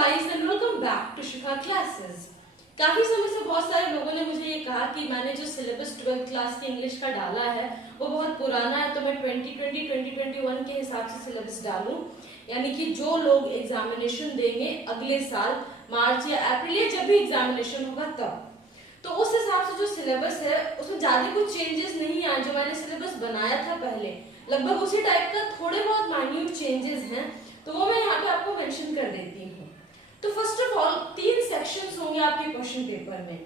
guys and welcome back to Shikha Classes। काफी समय से बहुत सारे लोगों ने मुझे ये कहा कि मैंने जो सिलेबस 12th क्लास के इंग्लिश का डाला है वो बहुत पुराना है, तो मैं 2020-2021 के हिसाब से सिलेबस डालूं, यानी कि जो लोग एग्जामिनेशन देंगे अगले साल मार्च या अप्रैल या जब भी एग्जामिनेशन होगा तब, तो उस हिसाब से जो सिलेबस है उसमें ज्यादा कुछ चेंजेस नहीं आए। जो मैंने सिलेबस बनाया था पहले लगभग उसी टाइप का, थोड़े बहुत माइन्यूट चेंजेस हैं, तो वो मैं यहाँ पे आपको मेंशन कर देती हूँ। तो फर्स्ट ऑफ ऑल 3 सेक्शंस होंगे आपके क्वेश्चन पेपर में।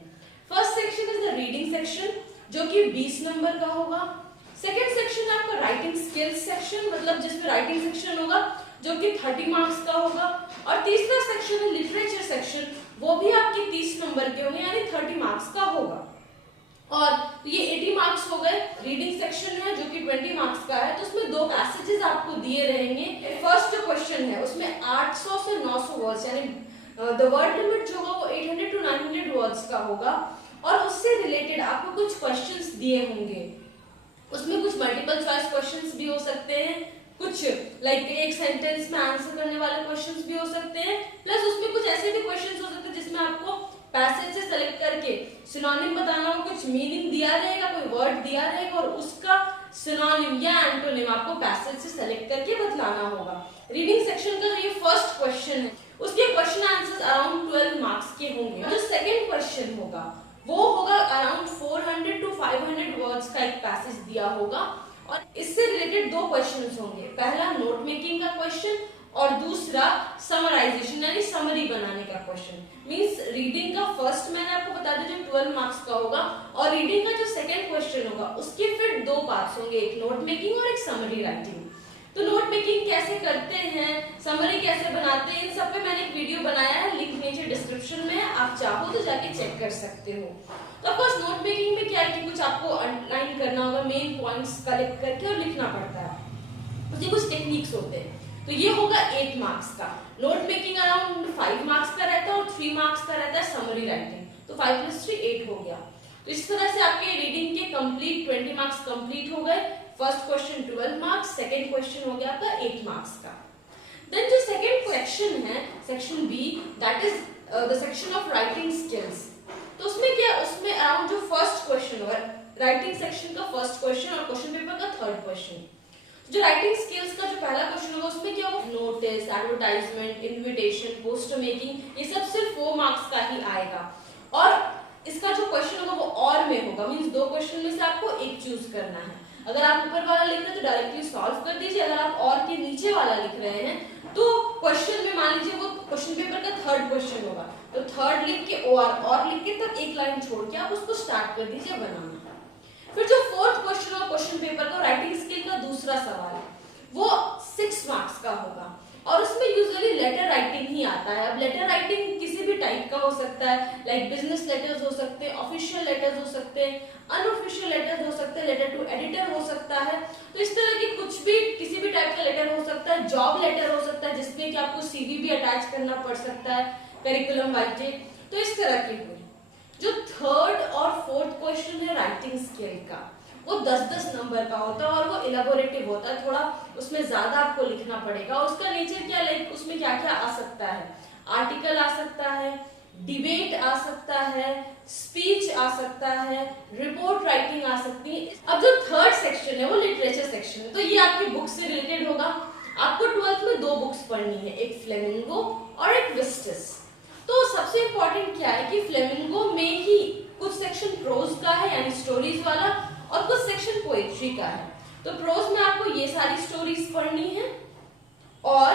First section is the reading section जो कि 20 नंबर का होगा। सेकंड सेक्शन है आपका राइटिंग स्किल्स सेक्शन, मतलब जिसमें राइटिंग सेक्शन होगा जो कि 30 मार्क्स का होगा। और तीसरा सेक्शन है लिटरेचर सेक्शन, वो भी आपके 30 नंबर के होंगे यानी 30 मार्क्स का होगा। और ये 80 मार्क्स हो गए। रीडिंग सेक्शन है जो कि 20 मार्क्स का है, तो उसमें 2 पैसेजेस आपको दिए रहेंगे। फर्स्ट जो क्वेश्चन है उसमें 800 से 900 वर्ड्स यानी द वर्ड लिमिट जो होगा वो 800 to 900 वर्ड्स का होगा, और उससे रिलेटेड आपको कुछ क्वेश्चंस दिए होंगे। उसमें कुछ मल्टीपल चॉइस क्वेश्चंस भी हो सकते हैं, कुछ लाइक एक सेंटेंस में आंसर करने वाले क्वेश्चंस भी हो सकते हैं, प्लस उसमें कुछ ऐसे भी क्वेश्चंस हो सकते हैं जिसमें आपको पैसेज से सेलेक्ट करके सिनोनिम बताना हो, कुछ मीनिंग दिया रहेगा, कोई वर्ड दिया रहेगा और उसका सिनोनिम या एंटोनिम आपको पैसेज से सेलेक्ट करके बतलाना होगा। रीडिंग सेक्शन का जो ये फर्स्ट क्वेश्चन है उसके क्वेश्चन आंसर्स अराउंड 12 मार्क्स के होंगे। जो सेकंड क्वेश्चन होगा वो होगा अराउंड 400 to 500 वर्ड्स का एक पैसेज दिया होगा, और इससे रिलेटेड 2 क्वेश्चंस होंगे। पहला नोट मेकिंग का क्वेश्चन और दूसरा समराइजेशन यानी समरी बनाने का क्वेश्चन। मींस रीडिंग का फर्स्ट मैंने आपको बता दिया जो 12 मार्क्स का होगा, और रीडिंग का जो सेकंड क्वेश्चन होगा उसके फिर 2 पार्ट्स होंगे, एक नोट मेकिंग और एक समरी राइटिंग। तो नोट मेकिंग कैसे करते हैं, समरी कैसे बनाते हैं, इन सब पे मैंने एक वीडियो बनाया है, लिंक नीचे डिस्क्रिप्शन में है, आप चाहो तो जाके चेक कर सकते हो। तो ऑफ कोर्स नोट मेकिंग में क्या है कि कुछ आपको अंडरलाइन करना होगा, मेन पॉइंट्स कलेक्ट करके और लिखना पड़ता है, उसके कुछ टेक्निक्स होते हैं। तो ये होगा 8 मार्क्स का। नोट मेकिंग अराउंड 5 मार्क्स का रहता है और 3 मार्क्स का रहता है समरी राइटिंग, तो 5 + 3 8 हो गया। तो इस तरह से आपके रीडिंग के कंप्लीट 20 मार्क्स कंप्लीट हो गए। First question 12 marks, second question हो गया आपका 8 मार्क्स का। देन जो सेकंड सेक्शन है section B, that is the section of writing skills. तो उसमें क्या, उसमें अराउंड जो फर्स्ट क्वेश्चन होगा राइटिंग सेक्शन का फर्स्ट क्वेश्चन और क्वेश्चन पेपर का थर्ड क्वेश्चन। जो राइटिंग स्किल्स का जो पहला क्वेश्चन होगा उसमें क्या होगा, notice, advertisement, invitation, poster making, ये सब सिर्फ 4 मार्क्स का ही आएगा। और इसका जो क्वेश्चन होगा वो और में होगा, मींस 2 क्वेश्चन में से आपको एक चूज करना है। अगर आप ऊपर वाला लिख रहे हैं तो डायरेक्टली सॉल्व कर दीजिए, अगर आप और के नीचे वाला लिख रहे हैं तो क्वेश्चन में मान लीजिए वो क्वेश्चन पेपर का थर्ड क्वेश्चन होगा, तो थर्ड लिख के और लिख के तब एक लाइन छोड़ के आप उसको स्टार्ट कर दीजिए बनाना। फिर जो फोर्थ क्वेश्चन और क्वेश्चन पेपर का राइटिंग स्किल का दूसरा सवाल है वो 6 मार्क्स का होगा, और उसमें यूजुअली लेटर राइटिंग ही आता है। अब लेटर राइटिंग किसी भी टाइप का हो सकता है, लाइक बिजनेस लेटर्स हो सकते हैं, ऑफिशियल लेटर्स हो सकते हैं, अनऑफिशियल लेटर्स हो सकते हैं, लेटर टू एडिटर हो सकता है, तो इस तरह की कुछ भी किसी भी टाइप का लेटर हो सकता है। जॉब लेटर हो सकता है जिसमें कि आपको सीवी भी अटैच करना पड़ सकता है करिकुलम वाइज, तो इस तरह की हुई। जो थर्ड और फोर्थ क्वेश्चन है राइटिंग स्किल का वो 10-10 नंबर का होता है और वो इलेबोरेटिव होता है, थोड़ा उसमें ज्यादा आपको लिखना पड़ेगा। उसका नेचर क्या, लाइक उसमें क्या क्या आ सकता है, आर्टिकल आ सकता है, डिबेट आ सकता है, स्पीच आ सकता है, रिपोर्ट राइटिंग आ सकती है। अब जो थर्ड सेक्शन है वो लिटरेचर सेक्शन है, तो ये आपकी बुक से रिलेटेड होगा। आपको 12th में 2 बुक्स पढ़नी है, एक फ्लेमिंगो और एक विस्टस। तो सबसे इंपॉर्टेंट क्या है कि फ्लेमिंगो में ही कुछ सेक्शन प्रोज का है यानी स्टोरीज वाला, और कुछ सेक्शन पोएट्री का है। तो प्रोज में आपको ये सारी स्टोरीज पढ़नी है, और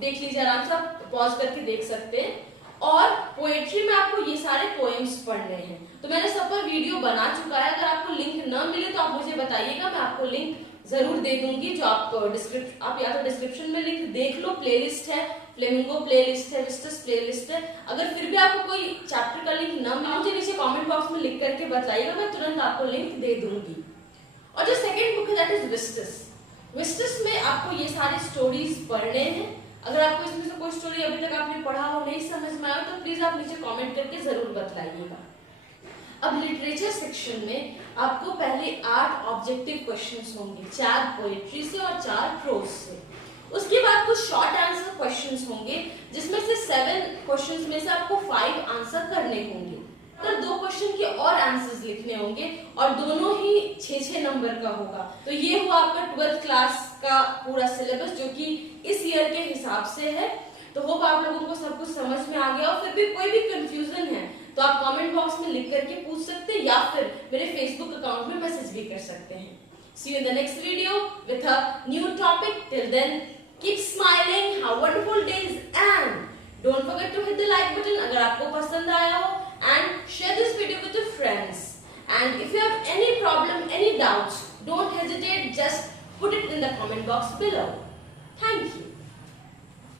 देख लीजिए आराम से, आप पॉज करके देख सकते हैं, और पोएट्री में आपको ये सारे पोएम्स पढ़ने हैं। तो मैंने सब पर वीडियो बना चुका है, अगर आपको लिंक न मिले तो आप मुझे बताइएगा, मैं आपको लिंक जरूर दे दूंगी, जो आप या तो डिस्क्रिप्शन में लिंक देख लो, प्लेलिस्ट है, फ्लेमिंगो प्लेलिस्ट है, विस्टस प्लेलिस्ट है। अगर फिर भी आपको कोई चैप्टर का लिंक न मिले मुझे नीचे कमेंट बॉक्स में लिख करके बताइएगा, मैं तुरंत आपको लिंक दे दूंगी। और जो सेकंड बुक है दैट इज विस्टस। विस्टस में आपको ये सारे स्टोरीज पढ़ने हैं। अगर आपको इसमें से कोई स्टोरी अभी तक आपने पढ़ा हो, नहीं समझ में आया तो प्लीज आप नीचे कमेंट करके जरूर बतलाइएगा। अब लिटरेचर सेक्शन में आपको पहले 8 ऑब्जेक्टिव क्वेश्चंस होंगे, 4 पोएट्री से और 4 प्रोज से। उसके बाद कुछ शॉर्ट आंसर क्वेश्चंस होंगे जिसमें से 7 क्वेश्चंस में से आपको 5 आंसर करने होंगे। तो 2 क्वेश्चन के और आंसर्स लिखने होंगे और दोनों ही 6-6 नंबर का होगा। तो ये हुआ आपका 12th क्लास का पूरा सिलेबस जो कि इस ईयर के हिसाब से है। तो होप आप लोगों को सब कुछ समझ में आ गया। और फिर भी कोई भी कंफ्यूजन है तो आप कमेंट बॉक्स में लिख करके पूछ सकते हैं या फिर मेरे फेसबुक अकाउंट में मैसेज भी कर सकते हैं। See you in the next video with a new topic. Till then, keep smiling, have wonderful days and don't forget to hit the like button अगर आपको पसंद आया हो and share this video with your friends. And if you have any problem, any doubts, don't hesitate, just put it in the comment box below. Thank you.